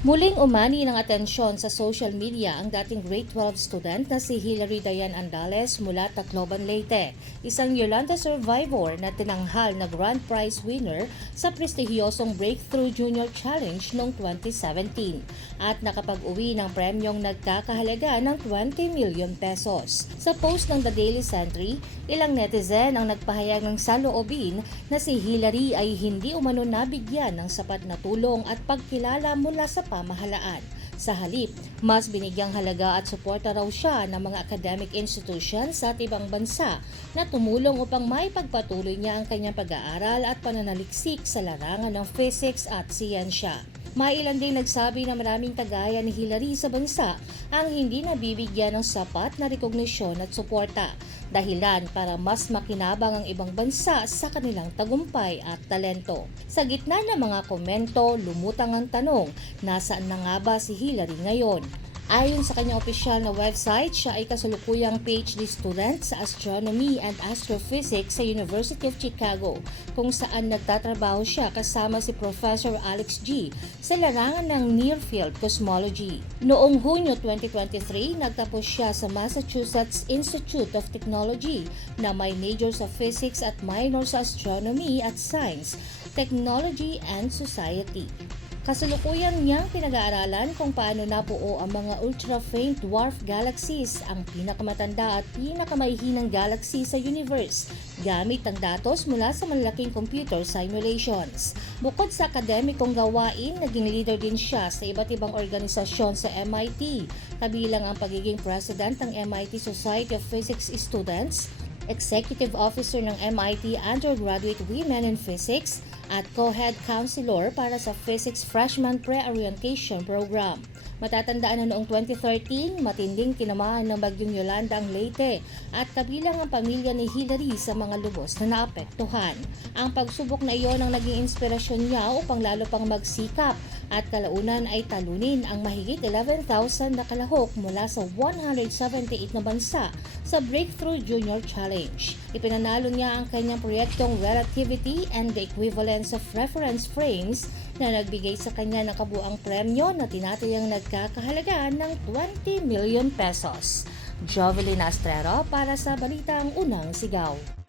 Muling umani ng atensyon sa social media ang dating grade 12 student na si Hilary Dayan Andales mula Tacloban, Leyte, isang Yolanda survivor na tinanghal na grand prize winner sa prestihiyosong Breakthrough Junior Challenge noong 2017 at nakapag-uwi ng premyong nagkakahalaga ng 20 million pesos. Sa post ng The Daily Sentry, ilang netizen ang nagpahayag ng saloobin na si Hilary ay hindi umano nabigyan ng sapat na tulong at pagkilala mula sa pamahalaan. Sa halip, mas binigyang halaga at suporta raw siya ng mga academic institutions sa ibang bansa na tumulong upang maipagpatuloy niya ang kanyang pag-aaral at pananaliksik sa larangan ng physics at siyensya. Mailan ding nagsabi na maraming kagaya ni Hillary sa bansa ang hindi nabibigyan ng sapat na rekognisyon at suporta, dahilan para mas makinabang ang ibang bansa sa kanilang tagumpay at talento. Sa gitna ng mga komento, lumutang ang tanong, nasaan na nga ba si Hillary ngayon? Ayon sa kanyang opisyal na website, siya ay kasalukuyang PhD student sa Astronomy and Astrophysics sa University of Chicago, kung saan nagtatrabaho siya kasama si Professor Alex G. sa larangan ng Near Field Cosmology. Noong Hunyo 2023, nagtapos siya sa Massachusetts Institute of Technology na may major sa physics at minor sa astronomy at science, technology and society. Kasalukuyan niyang pinag-aaralan kung paano nabuo ang mga ultra-faint dwarf galaxies, ang pinakamatanda at pinakamahihinang galaxy sa universe, gamit ang datos mula sa malalaking computer simulations. Bukod sa akademikong gawain, naging leader din siya sa iba't ibang organisasyon sa MIT, kabilang ang pagiging president ng MIT Society of Physics Students, Executive Officer ng MIT Undergraduate Women in Physics, at co-head counselor para sa Physics Freshman Pre-Orientation Program. Matatandaan na noong 2013, matinding tinamaan ng bagyong Yolanda ang Leyte at kabilang ang pamilya ni Hillary sa mga lubos na naapektuhan. Ang pagsubok na iyon ang naging inspirasyon niya upang lalo pang magsikap at kalaunan ay talunin ang mahigit 11,000 na kalahok mula sa 178 na bansa sa Breakthrough Junior Challenge. Ipinanalo niya ang kanyang proyektong Relativity and the Equivalence of Reference Frames na nagbigay sa kanya ng kabuang premyo na tinatayang nagkakahalaga ng 20 million pesos. Jovelyn Astrero para sa Balitang Unang Sigaw.